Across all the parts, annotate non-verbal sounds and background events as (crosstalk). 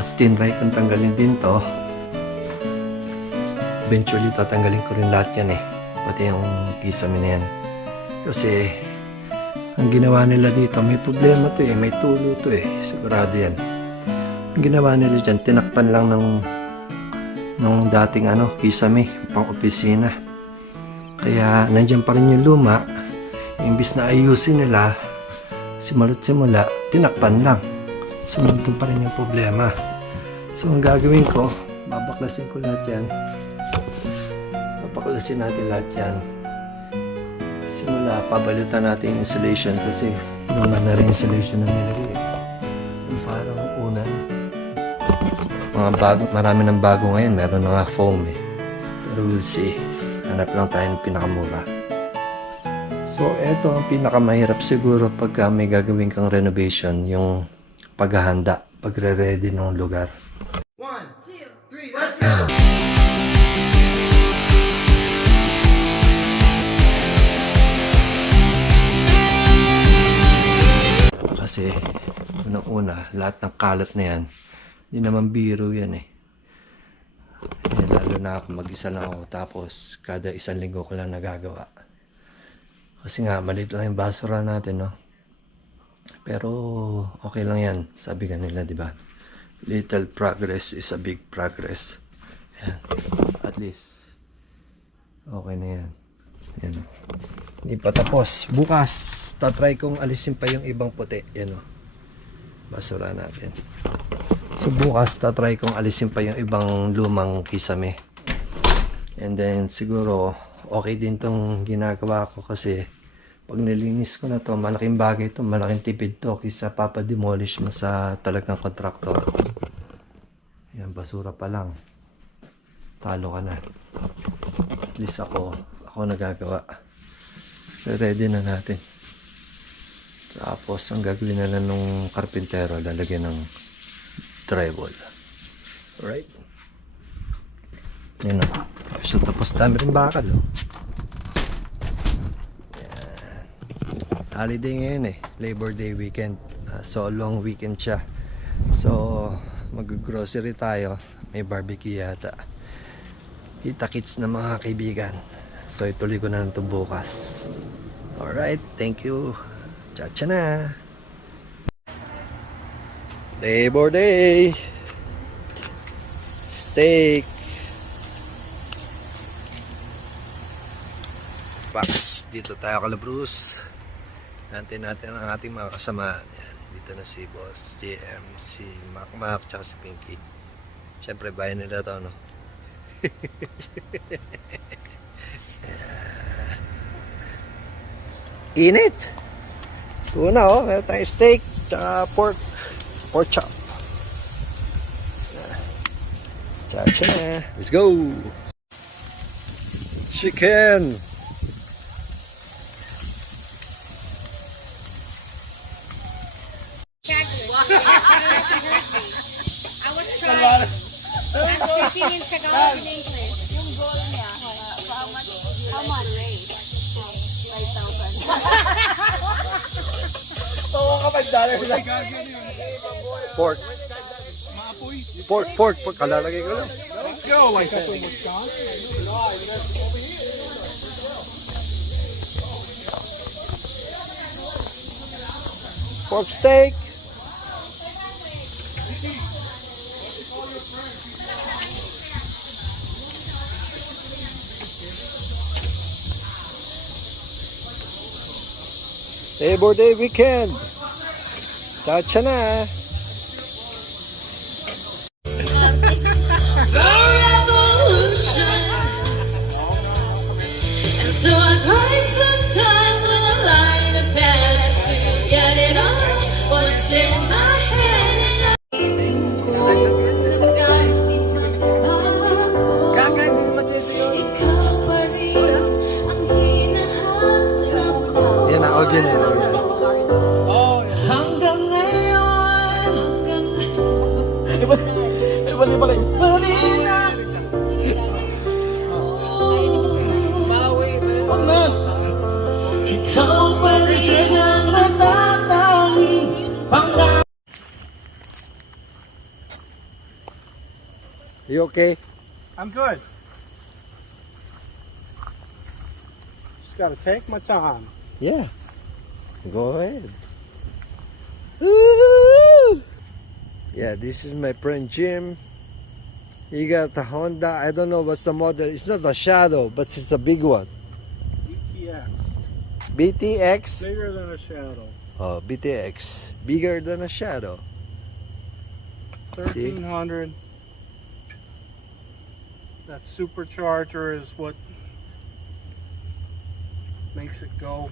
Tapos tinry kong tanggalin din to. Eventually, tatanggalin ko rin lahat yan eh. Pati yung kisame na yan. Kasi, ang ginawa nila dito, may problema to eh. May tulo to eh. Sigurado yan. Ang ginawa nila dyan, tinakpan lang ng nung dating ano, kisame, pang opisina. Kaya, nandyan pa rin yung luma. Imbis na ayusin nila, simula't simula, tinakpan lang. So, nandun pa rin yung problema. So, ang gagawin ko, babaklasin ko lahat yan. Babaklasin natin lahat yan. Simula, pabalitan natin yung insulation kasi luma na rin insulation na nilagay. Yung parang unan. Mga bago, marami ng bago ngayon. Meron na nga foam eh. Pero we'll see. Hanap lang tayo ng pinakamura. So, eto ang pinakamahirap siguro pagka may gagawin kang renovation, yung paghahanda, pagre-ready ng lugar. Kasi, unang-una, lahat ng kalat na yan, hindi naman biro yan eh. Eh, lalo na ako, mag-isa lang ako, tapos kada isang linggo ko lang nagagawa. Kasi nga, maliit lang yung basura natin, no? Pero, okay lang yan. Sabi ka nila, di ba? Little progress is a big progress. Yan. At least, okay na yan. Yan. Hindi pa tapos. Bukas, tatry kong alisin pa yung ibang puti. Yan, o. Basura natin. So, bukas, tatry kong alisin pa yung ibang lumang kisame. And then, siguro, okay din tong ginagawa ko kasi pag nilinis ko na to, malaking bagay to, malaking tipid to kisa papademolish mo sa talagang kontraktor. Yan, basura pa lang. Talo ka na. At least ako, ako nagagawa. Ready na natin. Tapos, ang gagawin na lang nung karpintero, lalagyan ng drywall. Alright? Yan o. So, tapos dami rin bakal, oh. Holiday ngayon eh. Labor Day weekend. Ah, so, long weekend siya. So, mag-grocery tayo. May barbecue yata. Kita-kits na mga kaibigan. So, ituloy ko na ito bukas. Alright, thank you. Chacha na. Labor Day. Steak. Box. Dito tayo kala Bruce. Natin ang ating mga kasama. Yan. Dito na si Boss JM, si Mac Mac, tsaka si Pinky. Siyempre, bayan nila to, no? (laughs) Init! Tuna, oh. Meron tayong steak, tsaka pork. Pork chop. Chacha na. Let's go! Chicken! Speaking in. Yung goal niya, how much? How much? Five thousand. Pork. Pork, pork, pork. Kalalagay ko lang. Pork steak. Labor Day weekend. Chacha na. Yan na, audio na. audio. Hanggang ngayon, hanggang ikaw pa rin ang natatanging pangarap. You okay? I'm good. Just gotta take my time. Yeah. Go ahead. Woo! Yeah, this is my friend Jim. He got the Honda. I don't know what's the model. It's not a Shadow, but it's a big one. BTX. BTX. Bigger than a shadow. Oh, BTX. Bigger than a Shadow. 1300. That supercharger is what makes it go.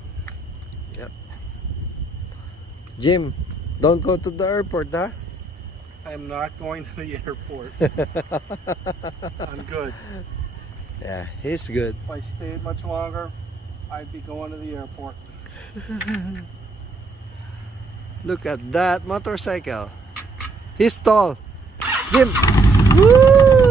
Jim, don't go to the airport, huh? I am not going to the airport. (laughs) I'm good. Yeah, he's good. If I stayed much longer, I'd be going to the airport. (laughs) Look at that motorcycle. He's tall. Jim. Woo!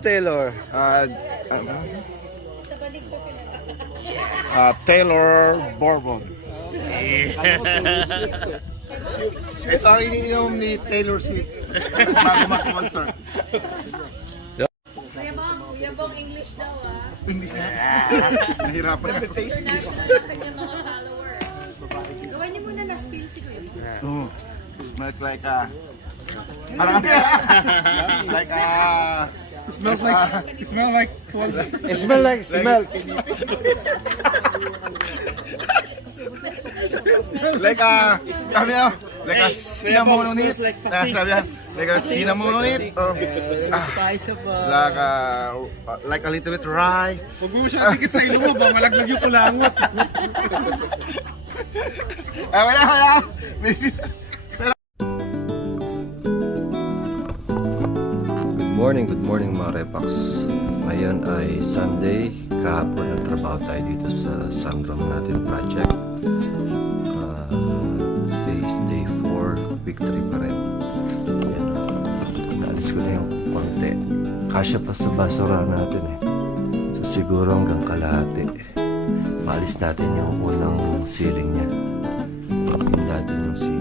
Taylor. Uh, uh, Taylor Bourbon. (laughs) Ito ang iniinom ni Taylor Swift bago mag-concert. Kuya Bong, Kuya Bong, English daw ah. English na. Nahirapan ako. International ang kanyang mga. Gawin niyo muna na spill si Kuya. Oh, smells like a... Parang (laughs) like a... It smells like it smells like It smell like smell. like a... Sabi niya, like a cinnamon on it. Ah, Sabi niya, like a cinnamon on it. Oh, spice of like a... Like a little bit rye. Huwag mo siya dikit sa ilong mo, bang malaglag yung kulangot. Ah, wala, wala. Morning, mga Repax. Ngayon ay Sunday. Kahapon nagtrabaho tayo dito sa Sunroom natin project. Ah, today is day 4. Victory pa rin. Ayan. Naalis ko na yung konti. Kasya pa sa basura natin eh. So siguro hanggang kalahati. Maalis natin yung unang ceiling niya. Yung dati yung ceiling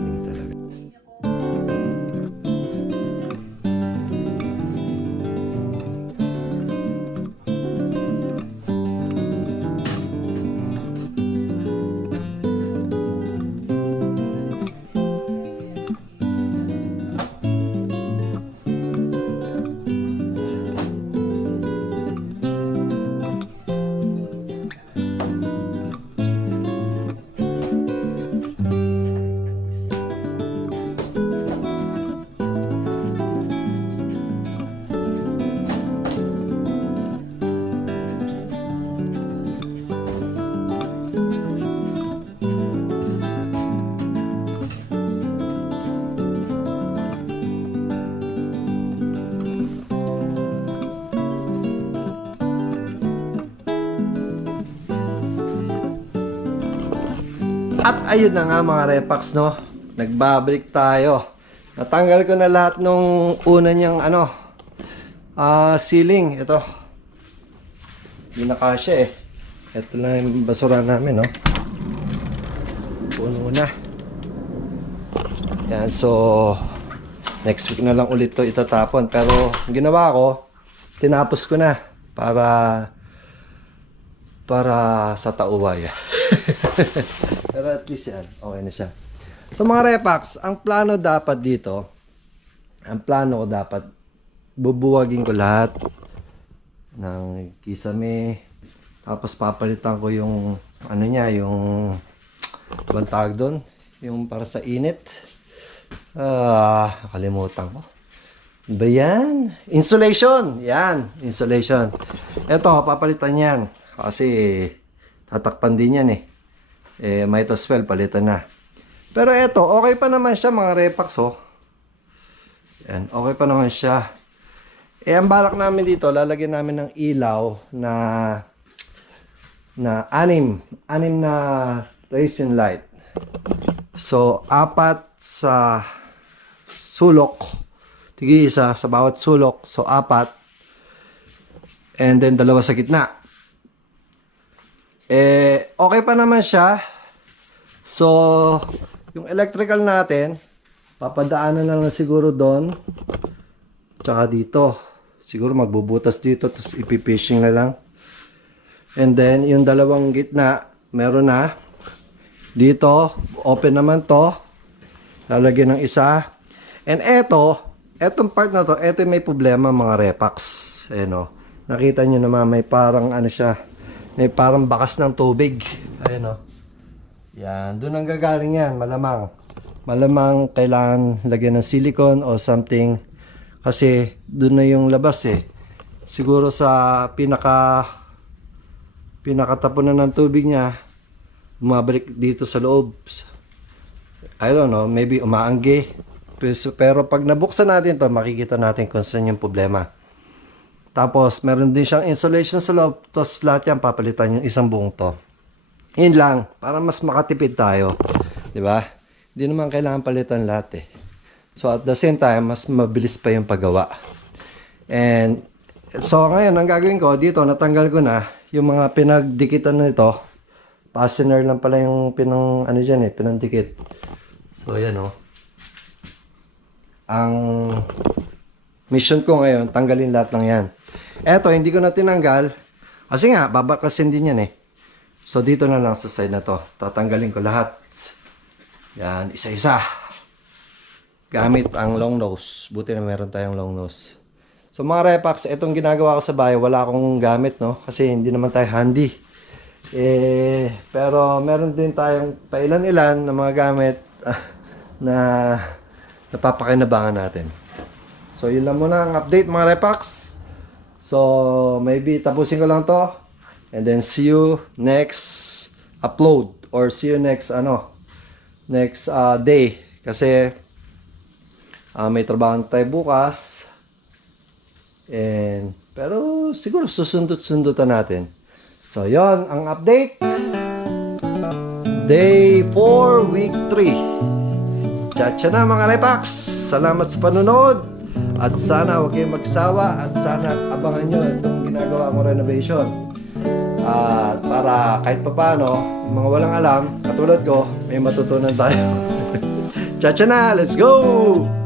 At ayun na nga mga repax no. Nagbabalik tayo. Natanggal ko na lahat nung una niyang ano ah ceiling. Ito. Hindi na kasya eh. Ito lang yung basura namin no. Puno na. Yan so next week na lang ulit to itatapon. Pero ginawa ko, tinapos ko na para para sa tauway. (laughs) Pero at least yan, okay na siya. So mga repax, ang plano dapat dito, ang plano ko dapat, bubuwagin ko lahat ng kisame, tapos papalitan ko yung, ano niya, yung, bang tawag doon? Yung para sa init. Ah, nakalimutan ko. Ano Ba yan? Insulation! Yan, insulation. Ito, papalitan yan. Kasi tatakpan din yan eh. Eh, might as well palitan na. Pero eto, okay pa naman siya mga repax oh. Yan, okay pa naman siya. Eh, ang balak namin dito, lalagyan namin ng ilaw na na anim, anim na racing light. So, apat sa sulok. Tigi isa sa bawat sulok. So, apat. And then, dalawa sa gitna. Eh, okay pa naman siya. So, yung electrical natin, papadaanan na lang siguro doon. Tsaka dito. Siguro magbubutas dito, tapos ipipishing na lang. And then, yung dalawang gitna, meron na. Dito, open naman to. Lalagyan ng isa. And eto, etong part na to, eto may problema mga repax. Ayan o. Nakita nyo naman, may parang ano siya, may parang bakas ng tubig. Ayan o. Yan, doon ang gagaling yan, malamang. Malamang kailangan lagyan ng silicone o something. Kasi doon na yung labas eh. Siguro sa pinaka pinakatapunan ng tubig niya, bumabalik dito sa loob. I don't know, maybe umaanggi. Pero, pero pag nabuksan natin to, makikita natin kung saan yung problema. Tapos, meron din siyang insulation sa loob. Tapos, lahat yan papalitan yung isang buong to. Yun lang, para mas makatipid tayo. Di ba? Hindi naman kailangan palitan lahat eh. So, at the same time, mas mabilis pa yung paggawa. And, so ngayon, ang gagawin ko, dito, natanggal ko na yung mga pinagdikitan na ito. Fastener lang pala yung pinang, ano dyan eh, pinandikit. So, yan oh. Ang mission ko ngayon, tanggalin lahat lang yan. Eto, hindi ko na tinanggal. Kasi nga, babakasin din yan eh. So, dito na lang sa side na to. Tatanggalin ko lahat. Yan, isa-isa. Gamit ang long nose. Buti na meron tayong long nose. So, mga repax, itong ginagawa ko sa bahay, wala akong gamit, no? Kasi hindi naman tayo handy. Eh, pero meron din tayong pailan-ilan na mga gamit (laughs) na napapakinabangan natin. So, yun lang muna ang update mga Repax. So, maybe tapusin ko lang to. And then, see you next upload. Or see you next, ano, next uh, day. Kasi, uh, may trabaho tayo bukas. And, pero siguro susundot-sundutan natin. So, yon ang update. Day 4, week 3. Chacha na mga Repax. Salamat sa panunod. At sana huwag kayong magsawa at sana abangan nyo itong ginagawa kong renovation. At para kahit papano, mga walang alam, katulad ko, may matutunan tayo. (laughs) Chacha na, let's go!